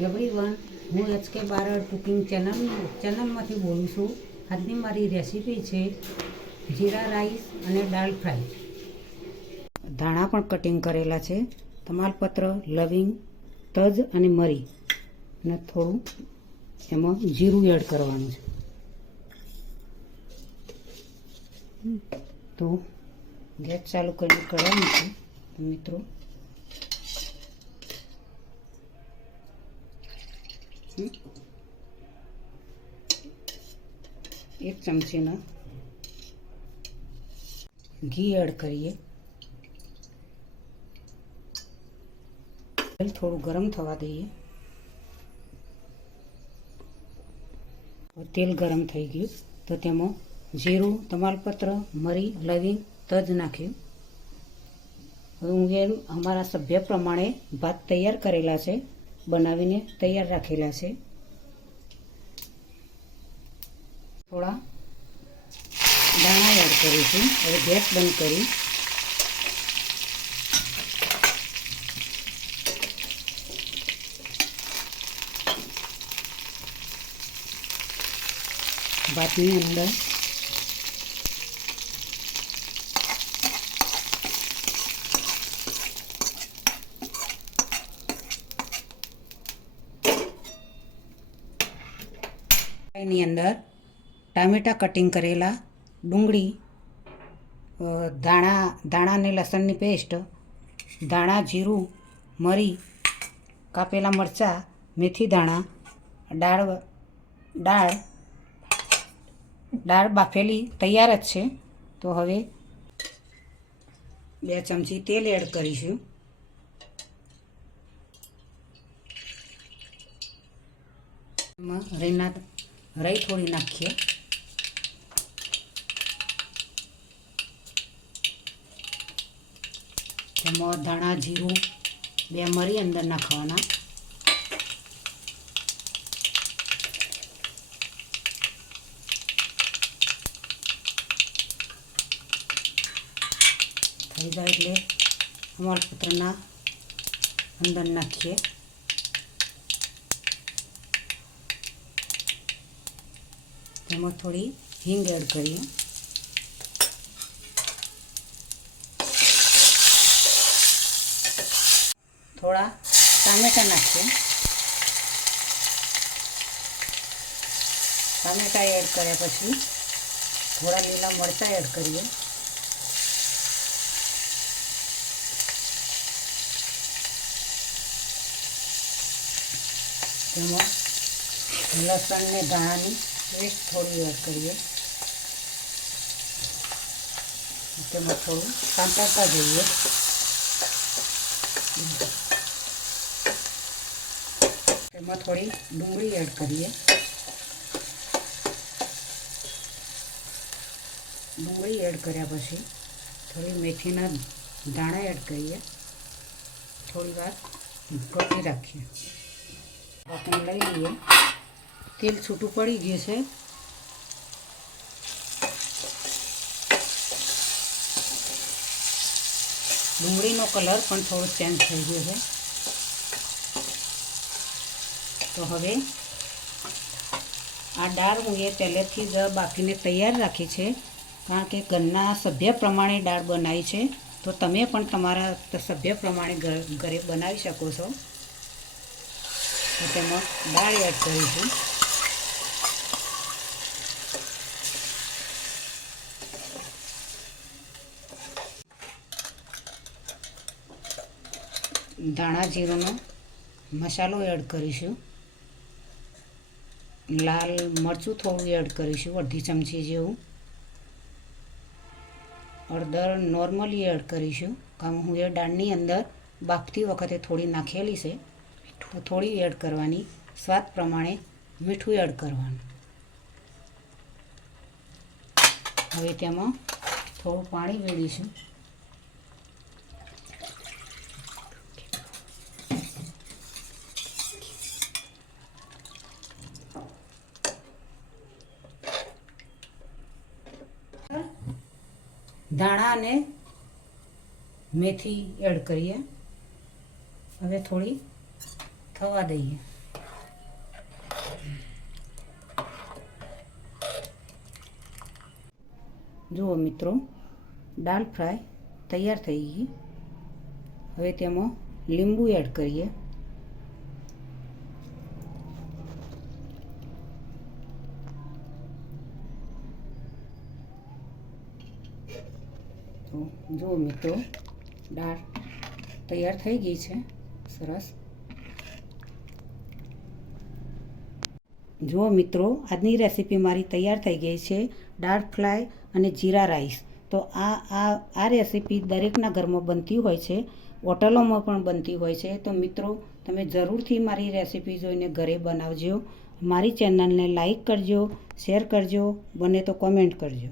Everyone હું H K Barad cooking channel ચેનલમાંથી બોલું છું. આજની મારી રેસીપી છે જીરા રાઈસ અને દાળ ફ્રાય. ધાણા પણ કટિંગ કરેલા છે. તમાલપત્ર, લવિંગ, તજ અને મરી. અને થોડું એમાં જીરું એડ કરવાનું છે. તો ગેસ ચાલુ કરીને કરવાનું છે. મિત્રો એક ચમચીના ઘી એડ કરીએ. તેલ થોડું ગરમ થવા દઈએ. તેલ ગરમ થઈ ગયું. તો તેમાં જીરું, તમાલપત્ર, મરી, લવિંગ, તજ નાખ્યું. હું એ અમારા સભ્ય પ્રમાણે ભાત તૈયાર કરેલા છે. બનાવીને તૈયાર રાખેલા છે. થોડા દાણા એડ કરીશું હવે ગેસ બંધ કરી. ભાતની અંદર એની અંદર ટામેટાં કટિંગ કરેલા, ડુંગળી ધાણા ધાણા અને લસણની પેસ્ટ, ધાણા, જીરું, મરી, કાપેલા મરચાં, મેથી દાણા દાળ દાળ દાળ બાફેલી તૈયાર જ છે. તો હવે બે ચમચી તેલ એડ કરીશું. રીના રઈ થોડી નાખીએ. તેમાં ધાણા, જીરું બે મરી અંદર નાખવાના. થઈ જાય એટલે અમાલપત્રના અંદર નાખીએ. તેમાં થોડી હિંગ એડ કરીએ. થોડા ટામેટાં નાખીએ. ટામેટાં એડ કર્યા પછી થોડા લીલા મરચાં એડ કરીએ. તેમાં લસણ ને ધાણાની પેસ્ટ થોડી એડ કરીએ. તેમાં થોડું સાંતળતા જઈએ. તેમાં થોડી ડુંગળી એડ કરીએ. ડુંગળી એડ કર્યા પછી થોડી મેથીના દાણા એડ કરીએ. થોડી વાર ઢોકી રાખીએ. લઈ લઈએ. તેલ છૂટું પડી ગયું છે. ડુંગળીનો કલર પણ થોડો ચેન્જ થઈ ગયો છે. તો હવે આ દાળ હું એ પહેલેથી જ બાફીને તૈયાર રાખી છે, કારણ કે ઘરના સભ્ય પ્રમાણે દાળ બનાવી છે. તો તમે પણ તમારા સભ્ય પ્રમાણે ઘર- બનાવી શકો છો. તો તેમાં દાળ એડ કરીશું ધાણા જીરુંનો મસાલો એડ કરીશું. લાલ મરચું થોડું એડ કરીશું, અડધી ચમચી જેવું. હળદર નોર્મલી એડ કરીશું. કારણ હું એ દાળની અંદર બાફતી વખતે થોડી નાખેલી છે. તો થોડી એડ કરવાની. સ્વાદ પ્રમાણે મીઠું એડ કરવાનું. હવે તેમાં થોડું પાણી વેડીશું ધાણા અને મેથી એડ કરીએ. હવે થોડી થવા દઈએ. જુઓ મિત્રો, દાળ ફ્રાય તૈયાર થઈ ગઈ. હવે તેમાં લીંબુ એડ કરીએ. તો જુઓ મિત્રો, દાળ તૈયાર થઈ ગઈ છે. સરસ. જુઓ મિત્રો, આજની રેસીપી મારી તૈયાર થઈ ગઈ છે દાળ ફ્રાય અને જીરા રાઈસ. તો આ આ આ રેસીપી દરેકના ઘરમાં બનતી હોય છે, હોટલોમાં પણ બનતી હોય છે. તો મિત્રો, તમે જરૂરથી મારી રેસીપી જોઈને ઘરે બનાવજો. મારી ચેનલને લાઈક કરજો શેર કરજો, બને તો કોમેન્ટ કરજો.